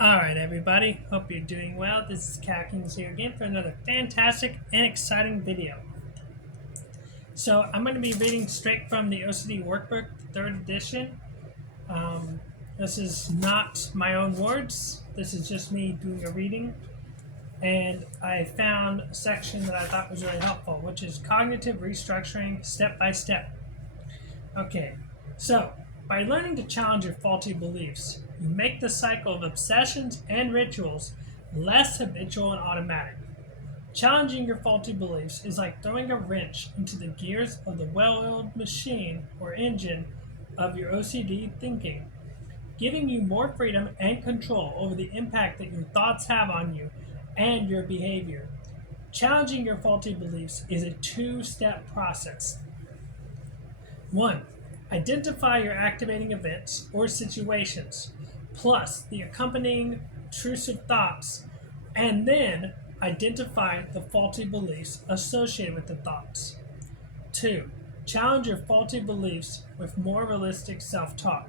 Alright, everybody. Hope you're doing well. This is Cackings here again for another fantastic and exciting video. So, I'm going to be reading straight from the OCD Workbook, 3rd edition. This is not my own words. This is just me doing a reading. And I found a section that I thought was really helpful, which is Cognitive Restructuring Step by Step. Okay, so by learning to challenge your faulty beliefs, you make the cycle of obsessions and rituals less habitual and automatic. Challenging your faulty beliefs is like throwing a wrench into the gears of the well-oiled machine or engine of your OCD thinking, giving you more freedom and control over the impact that your thoughts have on you and your behavior. Challenging your faulty beliefs is a two-step process. 1. Identify your activating events or situations, plus the accompanying intrusive thoughts, and then identify the faulty beliefs associated with the thoughts. 2. Challenge your faulty beliefs with more realistic self-talk.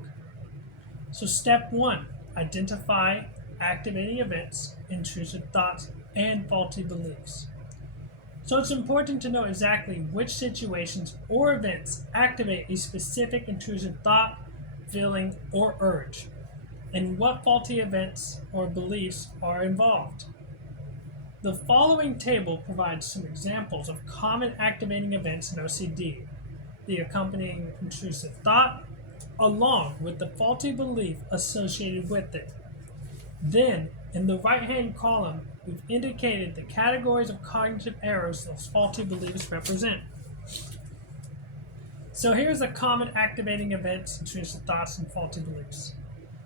So step 1, identify activating events, intrusive thoughts, and faulty beliefs. So it's important to know exactly which situations or events activate a specific intrusive thought, feeling, or urge, and what faulty events or beliefs are involved. The following table provides some examples of common activating events in OCD, the accompanying intrusive thought, along with the faulty belief associated with it. Then, in the right-hand column, we've indicated the categories of cognitive errors those faulty beliefs represent. So here's the common activating events, intrusive thoughts, and faulty beliefs.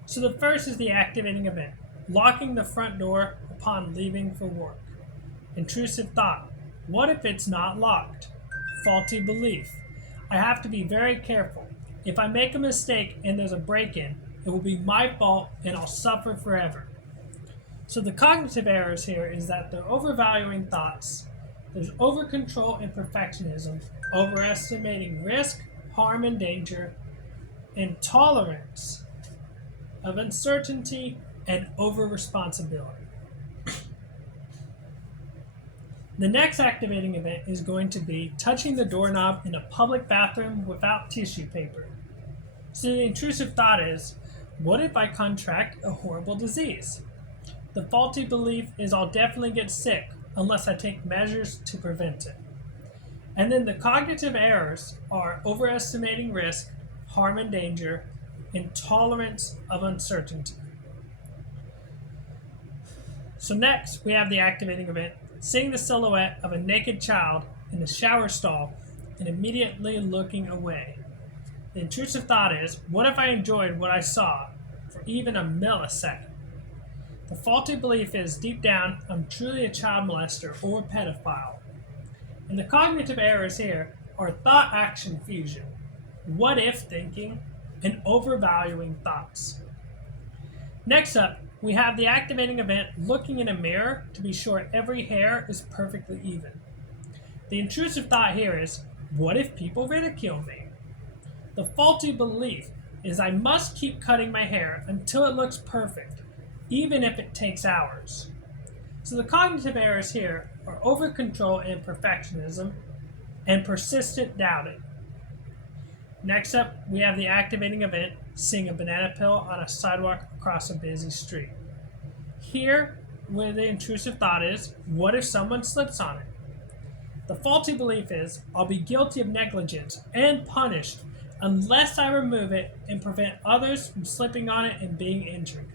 So the first is the activating event, locking the front door upon leaving for work. Intrusive thought, what if it's not locked? Faulty belief, I have to be very careful. If I make a mistake and there's a break-in, it will be my fault and I'll suffer forever. So the cognitive errors here is that they're overvaluing thoughts, there's over-control and perfectionism, overestimating risk, harm, and danger, intolerance of uncertainty, and over-responsibility. The next activating event is going to be touching the doorknob in a public bathroom without tissue paper. So the intrusive thought is, what if I contract a horrible disease? The faulty belief is I'll definitely get sick unless I take measures to prevent it. And then the cognitive errors are overestimating risk, harm and danger, intolerance of uncertainty. So next, we have the activating event, seeing the silhouette of a naked child in the shower stall and immediately looking away. The intrusive thought is, what if I enjoyed what I saw for even a millisecond? The faulty belief is, deep down, I'm truly a child molester or pedophile. And the cognitive errors here are thought-action fusion, what-if thinking, and overvaluing thoughts. Next up, we have the activating event, looking in a mirror to be sure every hair is perfectly even. The intrusive thought here is, what if people ridicule me? The faulty belief is I must keep cutting my hair until it looks perfect, even if it takes hours. So the cognitive errors here are over-control and perfectionism, and persistent doubting. Next up, we have the activating event, seeing a banana peel on a sidewalk across a busy street. Here, where the intrusive thought is, what if someone slips on it? The faulty belief is, I'll be guilty of negligence and punished unless I remove it and prevent others from slipping on it and being injured.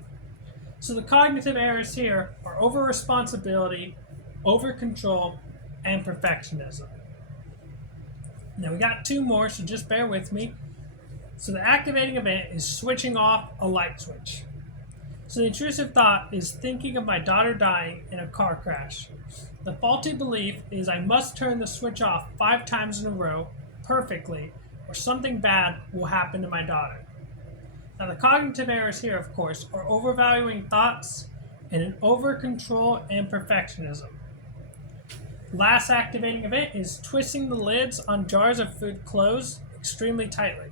So the cognitive errors here are over-responsibility, over-control, and perfectionism. Now we got two more, so just bear with me. So the activating event is switching off a light switch. So the intrusive thought is thinking of my daughter dying in a car crash. The faulty belief is I must turn the switch off 5 times in a row perfectly, or something bad will happen to my daughter. Now the cognitive errors here, of course, are overvaluing thoughts and an over-control and perfectionism. Last activating event is twisting the lids on jars of food closed extremely tightly.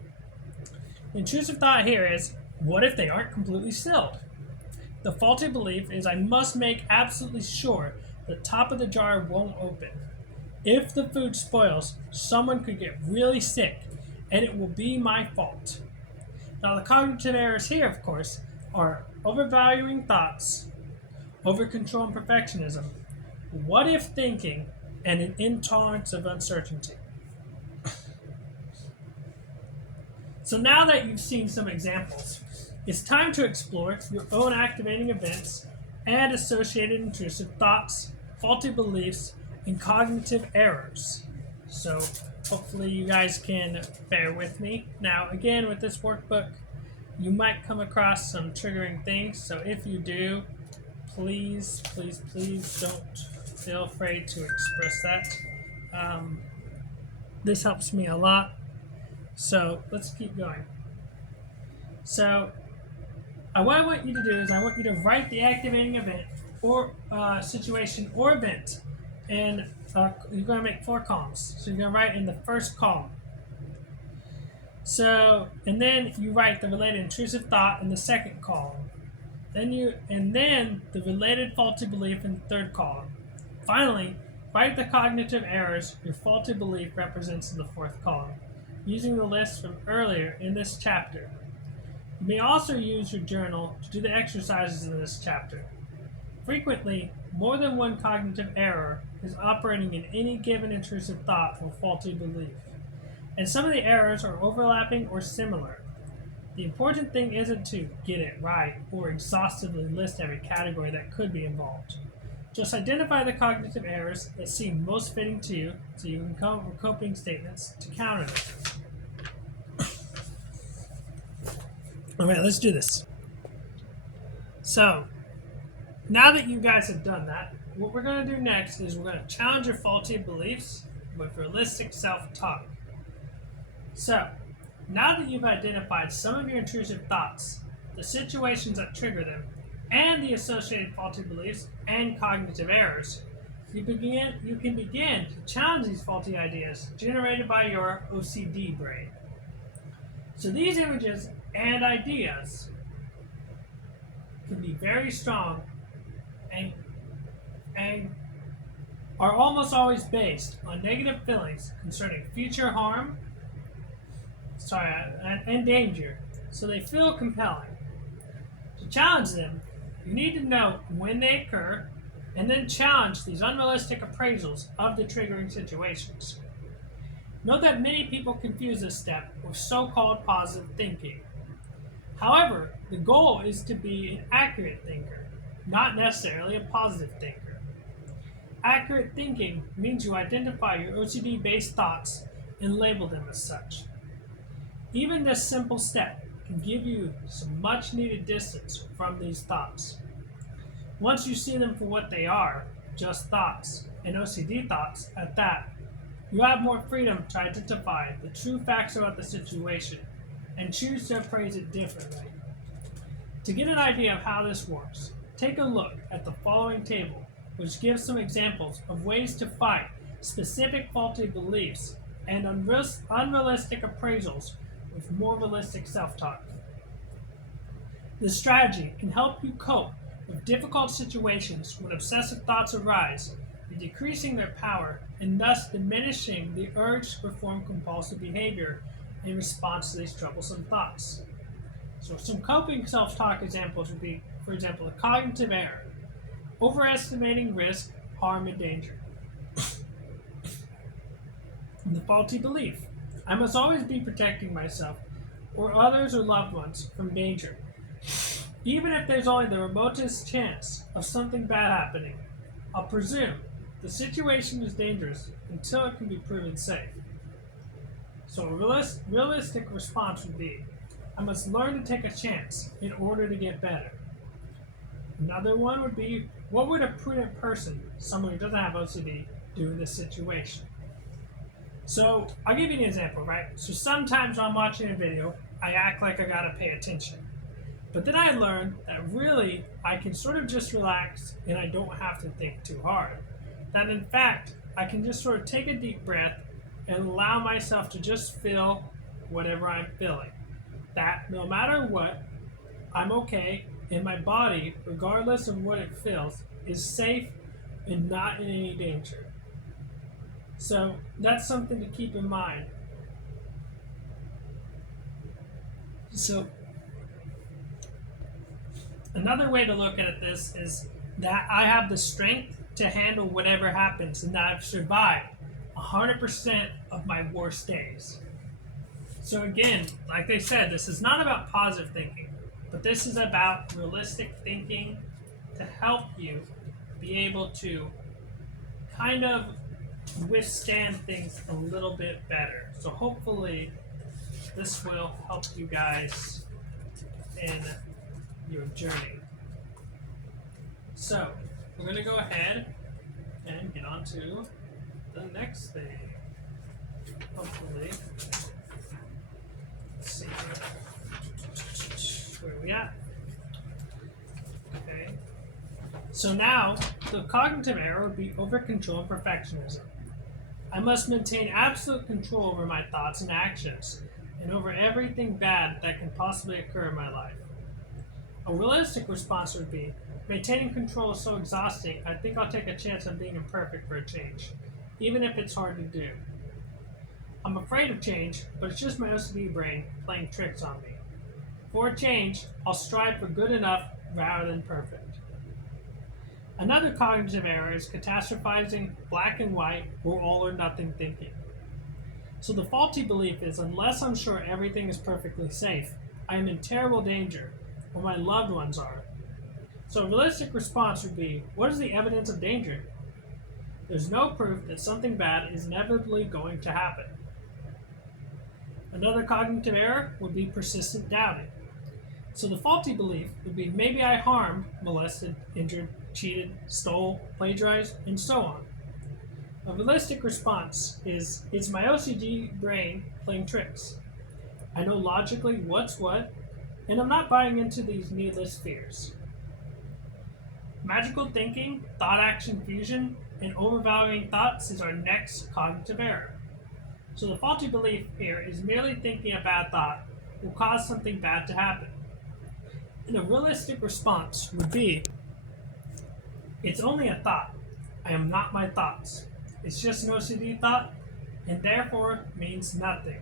The intrusive thought here is, what if they aren't completely sealed? The faulty belief is I must make absolutely sure the top of the jar won't open. If the food spoils, someone could get really sick, and it will be my fault. Now, the cognitive errors here, of course, are overvaluing thoughts, overcontrol and perfectionism, what if thinking, and an intolerance of uncertainty. So now that you've seen some examples, it's time to explore your own activating events and associated intrusive thoughts, faulty beliefs, and cognitive errors. So hopefully you guys can bear with me. Now again, with this workbook, you might come across some triggering things. So if you do, please don't feel afraid to express that. This helps me a lot. So let's keep going. So what I want you to do is I want you to write the activating event or situation or event, and you're going to make 4 columns. So you're going to write in the first column. So, and then you write the related intrusive thought in the second column. Then the related faulty belief in the third column. Finally, write the cognitive errors your faulty belief represents in the fourth column, using the list from earlier in this chapter. You may also use your journal to do the exercises in this chapter. Frequently, more than one cognitive error is operating in any given intrusive thought or faulty belief, and some of the errors are overlapping or similar. The important thing isn't to get it right or exhaustively list every category that could be involved. Just identify the cognitive errors that seem most fitting to you so you can come up with coping statements to counter them. Alright, let's do this. So, now that you guys have done that, what we're going to do next is we're going to challenge your faulty beliefs with realistic self-talk. So, now that you've identified some of your intrusive thoughts, the situations that trigger them, and the associated faulty beliefs and cognitive errors, you can begin to challenge these faulty ideas generated by your OCD brain. So these images and ideas can be very strong and are almost always based on negative feelings concerning future harm and danger, so they feel compelling. To challenge them, you need to know when they occur and then challenge these unrealistic appraisals of the triggering situations. Note that many people confuse this step with so-called positive thinking. However, the goal is to be an accurate thinker, not necessarily a positive thinker. Accurate thinking means you identify your OCD-based thoughts and label them as such. Even this simple step can give you some much-needed distance from these thoughts. Once you see them for what they are, just thoughts, and OCD thoughts at that, you have more freedom to identify the true facts about the situation and choose to appraise it differently. To get an idea of how this works, take a look at the following table, which gives some examples of ways to fight specific faulty beliefs and unrealistic appraisals with more realistic self-talk. This strategy can help you cope with difficult situations when obsessive thoughts arise, decreasing their power and thus diminishing the urge to perform compulsive behavior in response to these troublesome thoughts. So some coping self-talk examples would be, for example, a cognitive error, overestimating risk, harm, and danger. And the faulty belief, I must always be protecting myself or others or loved ones from danger, even if there's only the remotest chance of something bad happening. I'll presume the situation is dangerous until it can be proven safe. So a realistic response would be, I must learn to take a chance in order to get better. Another one would be, what would a prudent person, someone who doesn't have OCD, do in this situation? So I'll give you an example, right? So sometimes when I'm watching a video, I act like I gotta pay attention. But then I learned that really I can sort of just relax and I don't have to think too hard. That in fact, I can just sort of take a deep breath and allow myself to just feel whatever I'm feeling. That no matter what, I'm okay and my body, regardless of what it feels, is safe and not in any danger. So that's something to keep in mind. So another way to look at this is that I have the strength to handle whatever happens and that I've survived 100% of my worst days. So again, like they said, this is not about positive thinking, but this is about realistic thinking to help you be able to kind of withstand things a little bit better. So hopefully this will help you guys in your journey. So we're going to go ahead and get on to the next thing. Hopefully. Let's see where are we at. Okay. So now the cognitive error would be over control and perfectionism. I must maintain absolute control over my thoughts and actions and over everything bad that can possibly occur in my life. A realistic response would be, maintaining control is so exhausting, I think I'll take a chance on being imperfect for a change, even if it's hard to do. I'm afraid of change, but it's just my OCD brain playing tricks on me. For a change, I'll strive for good enough rather than perfect. Another cognitive error is catastrophizing, black and white, or all or nothing thinking. So the faulty belief is, unless I'm sure everything is perfectly safe, I am in terrible danger, or my loved ones are. So a realistic response would be, what is the evidence of danger? There's no proof that something bad is inevitably going to happen. Another cognitive error would be persistent doubting. So the faulty belief would be, maybe I harmed, molested, injured, cheated, stole, plagiarized, and so on. A realistic response is, it's my OCD brain playing tricks. I know logically what's what, and I'm not buying into these needless fears. Magical thinking, thought-action fusion, and overvaluing thoughts is our next cognitive error. So the faulty belief here is merely thinking a bad thought will cause something bad to happen. And a realistic response would be, it's only a thought. I am not my thoughts. It's just an OCD thought, and therefore means nothing.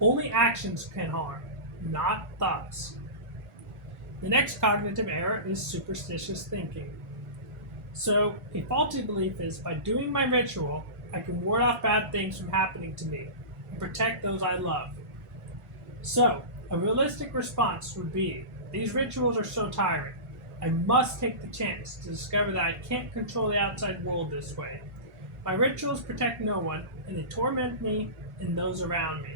Only actions can harm, not thoughts. The next cognitive error is superstitious thinking. So, a faulty belief is, by doing my ritual, I can ward off bad things from happening to me and protect those I love. So, a realistic response would be, these rituals are so tiring. I must take the chance to discover that I can't control the outside world this way. My rituals protect no one, and they torment me and those around me.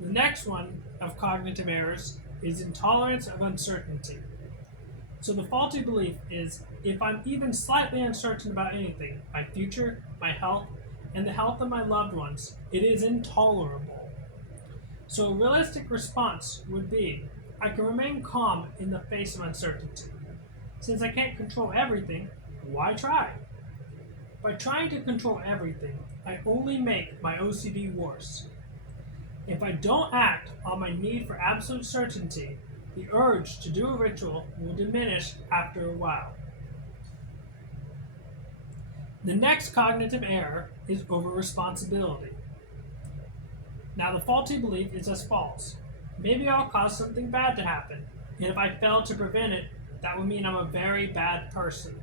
The next one of cognitive errors is intolerance of uncertainty. So the faulty belief is, if I'm even slightly uncertain about anything, my future, my health, and the health of my loved ones, it is intolerable. So a realistic response would be, I can remain calm in the face of uncertainty. Since I can't control everything, why try? By trying to control everything, I only make my OCD worse. If I don't act on my need for absolute certainty, the urge to do a ritual will diminish after a while. The next cognitive error is over-responsibility. Now the faulty belief is as follows. Maybe I'll cause something bad to happen, and if I fail to prevent it, that would mean I'm a very bad person.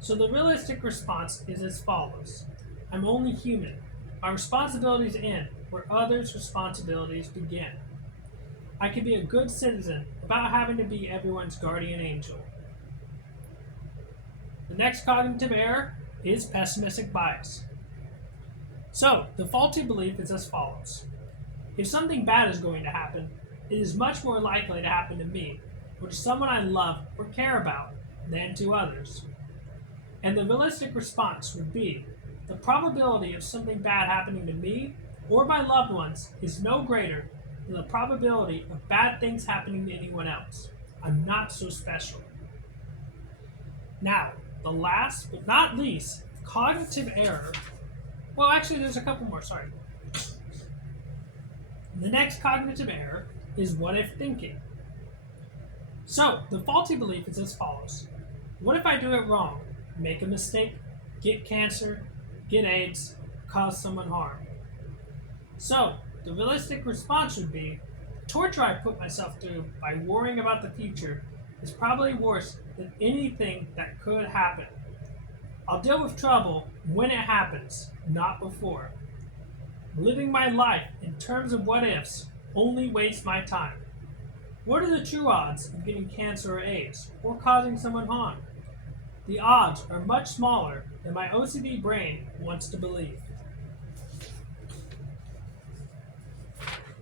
So the realistic response is as follows. I'm only human. My responsibilities end where others' responsibilities begin. I can be a good citizen without having to be everyone's guardian angel. The next cognitive error is pessimistic bias. So, the faulty belief is as follows. If something bad is going to happen, it is much more likely to happen to me, or to someone I love or care about, than to others. And the realistic response would be, the probability of something bad happening to me or my loved ones is no greater than the probability of bad things happening to anyone else. I'm not so special. Now, the last but not least, cognitive error. Well, actually, there's a couple more, sorry. The next cognitive error is what if thinking. So, the faulty belief is as follows. What if I do it wrong? Make a mistake, get cancer, get AIDS, cause someone harm. So, the realistic response would be the torture I put myself through by worrying about the future is probably worse than anything that could happen. I'll deal with trouble when it happens, not before. Living my life in terms of what ifs only wastes my time. What are the true odds of getting cancer or AIDS, or causing someone harm? The odds are much smaller than my OCD brain wants to believe.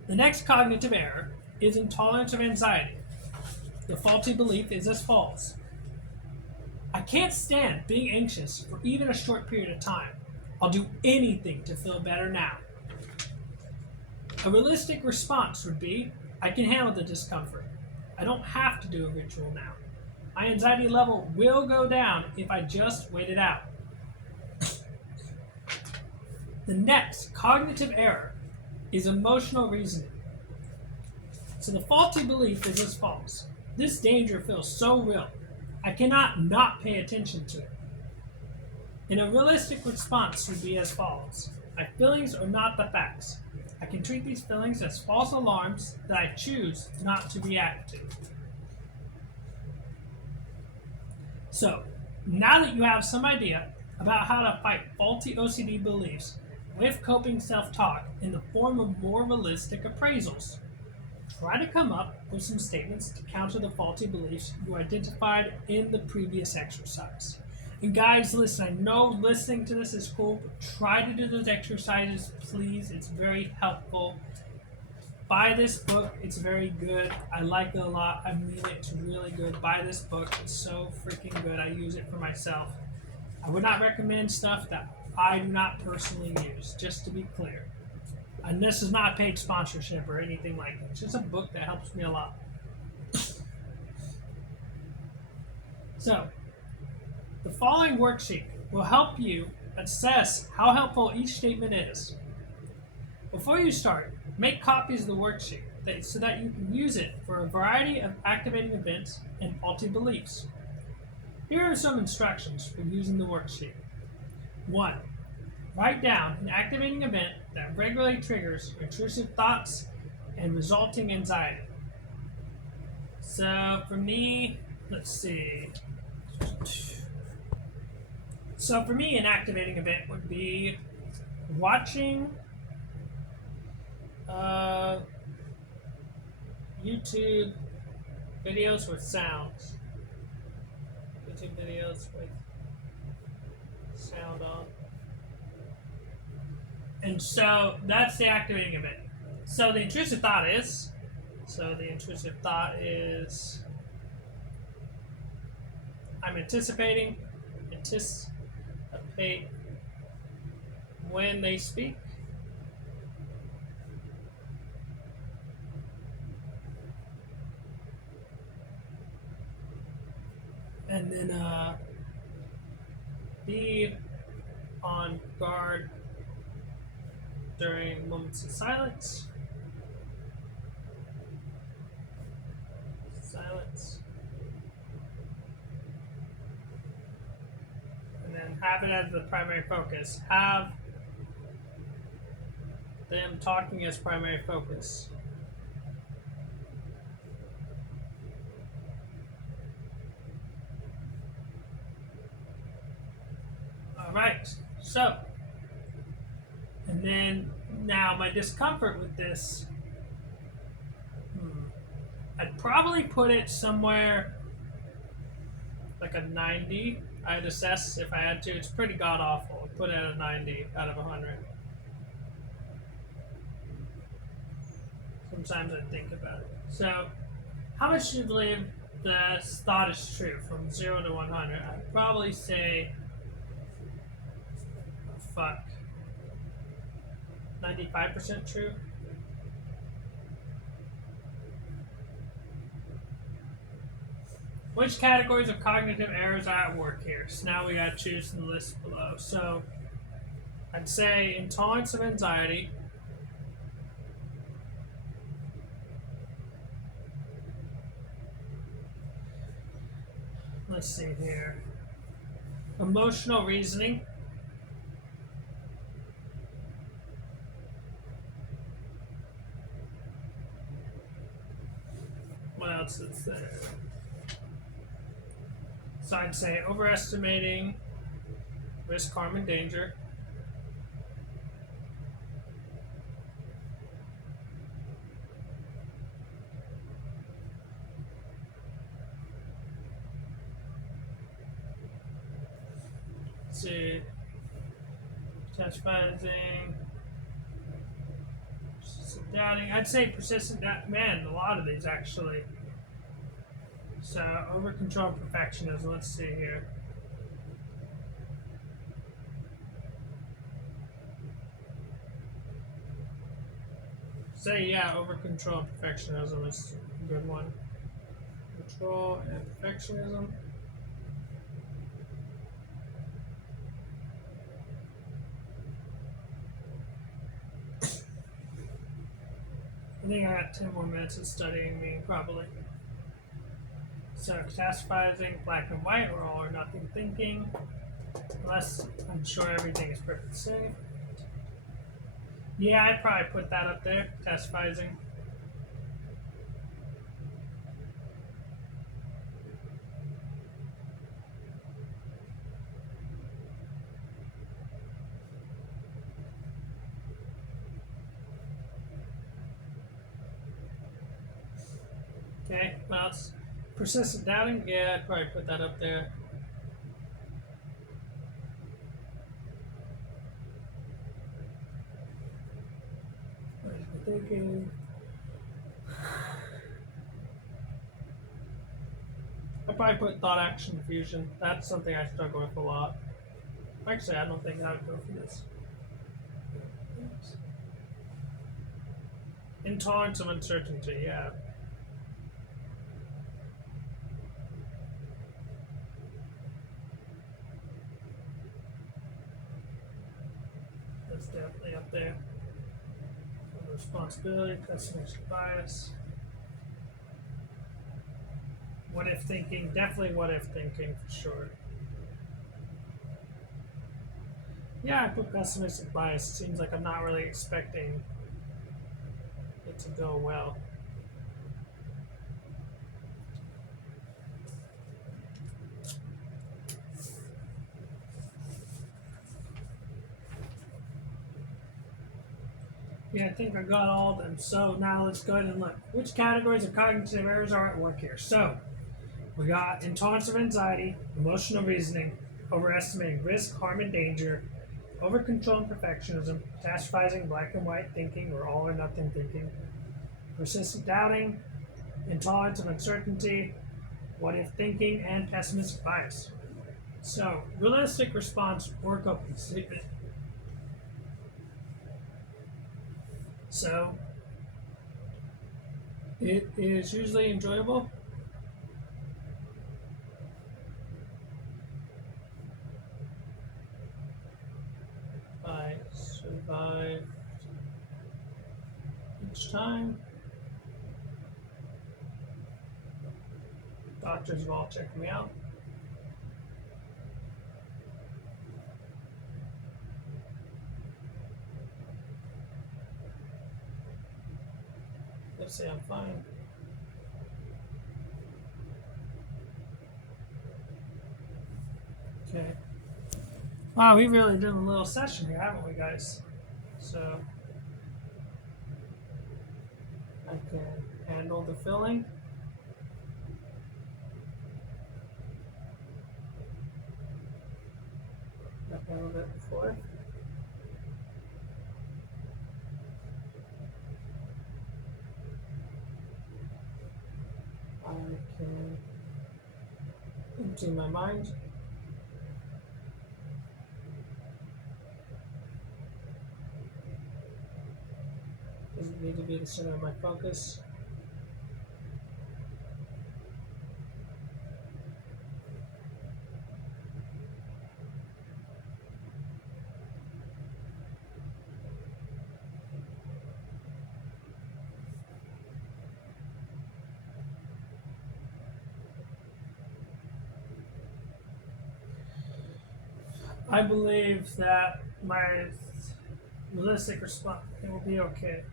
The next cognitive error is intolerance of anxiety. The faulty belief is as follows. I can't stand being anxious for even a short period of time. I'll do anything to feel better now. A realistic response would be, I can handle the discomfort. I don't have to do a ritual now. My anxiety level will go down if I just wait it out. The next cognitive error is emotional reasoning. So the faulty belief is as follows. This danger feels so real. I cannot not pay attention to it. And a realistic response would be as follows. My feelings are not the facts. I can treat these feelings as false alarms that I choose not to react to. So, now that you have some idea about how to fight faulty OCD beliefs with coping self-talk in the form of more realistic appraisals, try to come up with some statements to counter the faulty beliefs you identified in the previous exercise. And guys, listen, I know listening to this is cool, but try to do those exercises, please. It's very helpful. Buy this book. It's very good. I like it a lot. I mean it. It's really good. Buy this book. It's so freaking good. I use it for myself. I would not recommend stuff that I do not personally use, just to be clear. And this is not a paid sponsorship or anything like that. It's just a book that helps me a lot. So, the following worksheet will help you assess how helpful each statement is. Before you start, make copies of the worksheet so that you can use it for a variety of activating events and faulty beliefs. Here are some instructions for using the worksheet. 1. Write down an activating event that regularly triggers intrusive thoughts and resulting anxiety. So for me, let's see. So for me, an activating event would be watching YouTube videos with sounds. YouTube videos with sound on. And so that's the activating event. So the intrusive thought is, I'm anticipate when they speak. And then be on guard during moments of silence. And then have it as the primary focus. Have them talking as primary focus. Alright, so, and then now my discomfort with this, I'd probably put it somewhere like a 90. I'd assess if I had to. It's pretty god awful. I'd put it at a 90 out of 100. Sometimes I think about it. So, how much do you believe this thought is true from 0 to 100? I'd probably say, 95% true. Which categories of cognitive errors are at work here? So now we gotta choose from the list below. So I'd say intolerance of anxiety, let's see here. Emotional reasoning. What else is there? So I'd say overestimating risk, harm, and danger. Let's see, catastrophizing, persistent doubting. I'd say persistent doubt. Man, a lot of these actually. So over control and perfectionism. Let's see here. Say yeah, over control and perfectionism is a good one. Control and perfectionism. I think I got 10 more minutes of studying me, probably. So, catastrophizing, black and white, or all or nothing thinking. Unless I'm sure everything is perfect safe. Yeah, I'd probably put that up there, catastrophizing. Okay, what else? Persistent doubting, yeah, I'd probably put that up there. Thinking. I'd probably put thought action fusion. That's something I struggle with a lot. Actually, I don't think I would go for this. Intolerance of uncertainty, yeah. That's definitely up there. Responsibility, pessimistic bias. What if thinking, definitely what if thinking for sure. Yeah, I put pessimistic bias. It seems like I'm not really expecting it to go well. Yeah, I think I got all of them. So now let's go ahead and look. Which categories of cognitive errors are at work here? So we got intolerance of anxiety, emotional reasoning, overestimating risk, harm, and danger, over control and perfectionism, catastrophizing, black and white thinking, or all or nothing thinking, persistent doubting, intolerance of uncertainty, what if thinking, and pessimistic bias. So, realistic response workup statement. So, it is usually enjoyable. I survive each time. Doctors have all checked me out. Let's say I'm fine. Okay. Wow, we really did a little session here, haven't we, guys? So I can handle the filling. I've handled it before. I can empty my mind. Doesn't need to be the center of my focus. I believe that my realistic response it will be okay.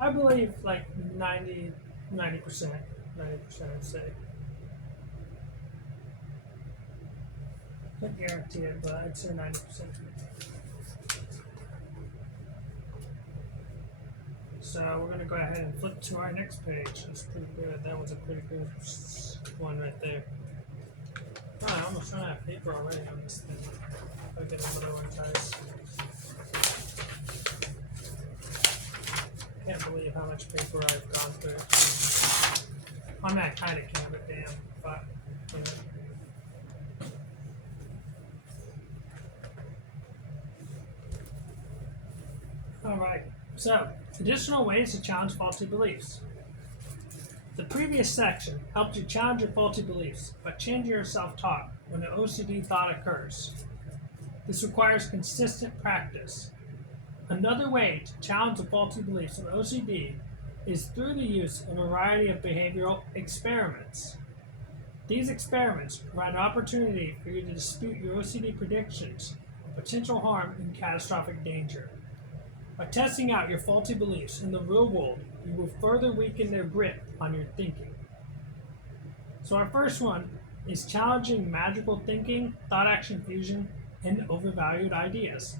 I believe like 90%, 90%, I'd say. Can't guarantee it, but I'd say 90%. So we're going to go ahead and flip to our next page. That's pretty good. That was a pretty good one right there. Oh, I almost ran out of paper already on this thing. I'll get another one, guys. Can't believe how much paper I've gone through. I'm not kind of can, but damn. But, you know. Alright, so additional ways to challenge faulty beliefs. The previous section helped you challenge your faulty beliefs by changing your self-talk when an OCD thought occurs. This requires consistent practice. Another way to challenge the faulty beliefs of OCD is through the use of a variety of behavioral experiments. These experiments provide an opportunity for you to dispute your OCD predictions of potential harm and catastrophic danger. By testing out your faulty beliefs in the real world, you will further weaken their grip on your thinking. So our first one is challenging magical thinking, thought-action fusion, and overvalued ideas.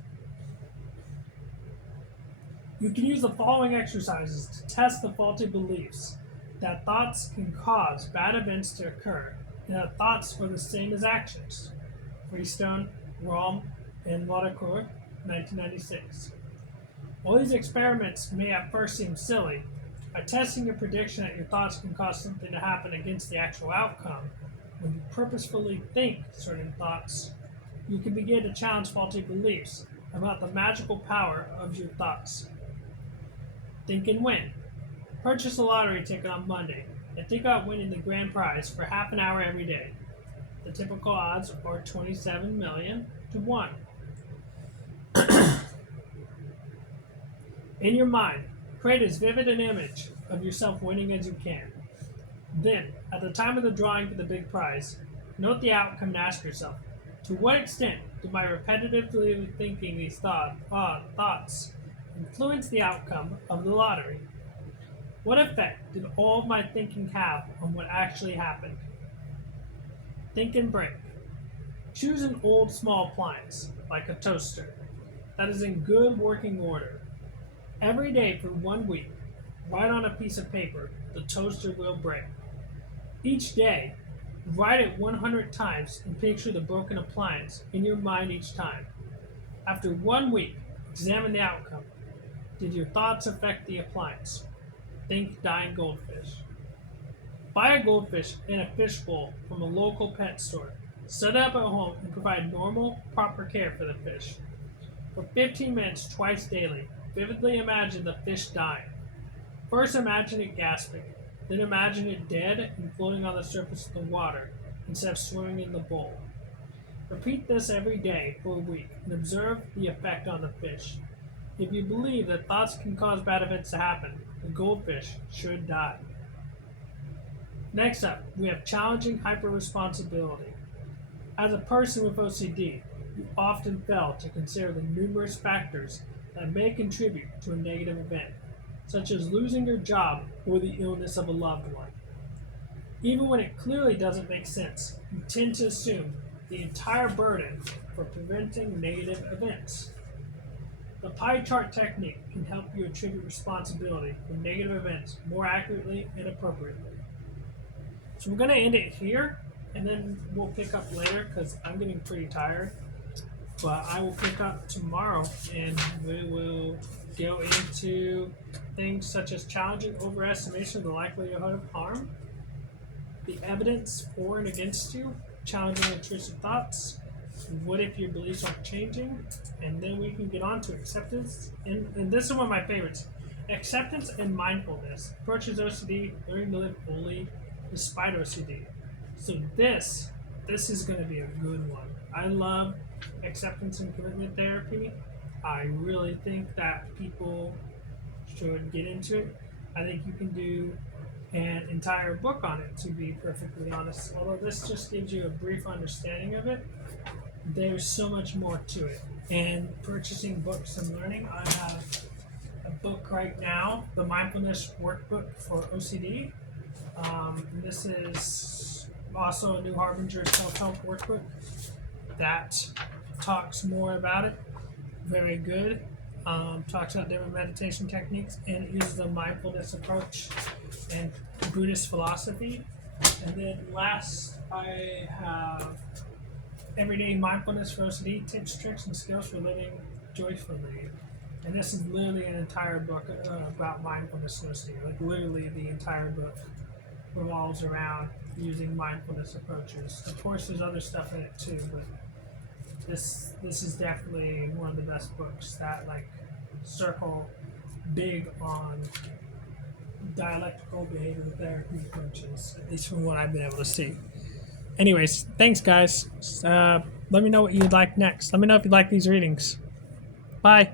You can use the following exercises to test the faulty beliefs that thoughts can cause bad events to occur and that thoughts are the same as actions. Freestone, Rom, and Laudecourt, 1996. While these experiments may at first seem silly, by testing your prediction that your thoughts can cause something to happen against the actual outcome, when you purposefully think certain thoughts, you can begin to challenge faulty beliefs about the magical power of your thoughts. Think and win. Purchase a lottery ticket on Monday and think about winning the grand prize for half an hour every day. The typical odds are 27 million to 1. In your mind, create as vivid an image of yourself winning as you can. Then, at the time of the drawing for the big prize, note the outcome and ask yourself, to what extent did my repetitively thinking these thoughts influence the outcome of the lottery? What effect did all of my thinking have on what actually happened? Think and break. Choose an old small appliance, like a toaster, that is in good working order. Every day for 1 week, write on a piece of paper, the toaster will break. Each day, write it 100 times and picture the broken appliance in your mind each time. After 1 week, examine the outcome. Did your thoughts affect the appliance? Think dying goldfish. Buy a goldfish in a fish bowl from a local pet store. Set it up at home and provide normal, proper care for the fish. For 15 minutes twice daily, vividly imagine the fish dying. First imagine it gasping, then imagine it dead and floating on the surface of the water instead of swimming in the bowl. Repeat this every day for a week and observe the effect on the fish. If you believe that thoughts can cause bad events to happen, the goldfish should die. Next up, we have challenging hyper-responsibility. As a person with OCD, you often fail to consider the numerous factors that may contribute to a negative event, such as losing your job or the illness of a loved one. Even when it clearly doesn't make sense, you tend to assume the entire burden for preventing negative events. The pie chart technique can help you attribute responsibility for negative events more accurately and appropriately. So we're going to end it here, and then we'll pick up later because I'm getting pretty tired. But I will pick up tomorrow, and we will go into things such as challenging overestimation of the likelihood of harm, the evidence for and against you, challenging intrusive thoughts, what if your beliefs aren't changing, and then we can get on to acceptance. And this is one of my favorites. Acceptance and mindfulness. Approaches OCD, learning to live fully despite OCD. So this is going to be a good one. I love acceptance and commitment therapy. I really think that people should get into it. I think you can do an entire book on it, to be perfectly honest. Although this just gives you a brief understanding of it. there's so much more to it. And purchasing books and learning, I have a book right now, the Mindfulness Workbook for OCD. This is also a New Harbinger self-help workbook that talks more about it. Very good. Talks about different meditation techniques, and it uses a mindfulness approach and Buddhist philosophy. And then last, I have Everyday Mindfulness for OCD, Tips, Tricks, and Skills for Living Joyfully. And this is literally an entire book about mindfulness and OCD. Like literally the entire book revolves around using mindfulness approaches. Of course, there's other stuff in it too, but this is definitely one of the best books that like circle big on dialectical behavioral therapy approaches, at least from what I've been able to see. Anyways, thanks guys. Let me know what you'd like next. Let me know if you like these readings. Bye.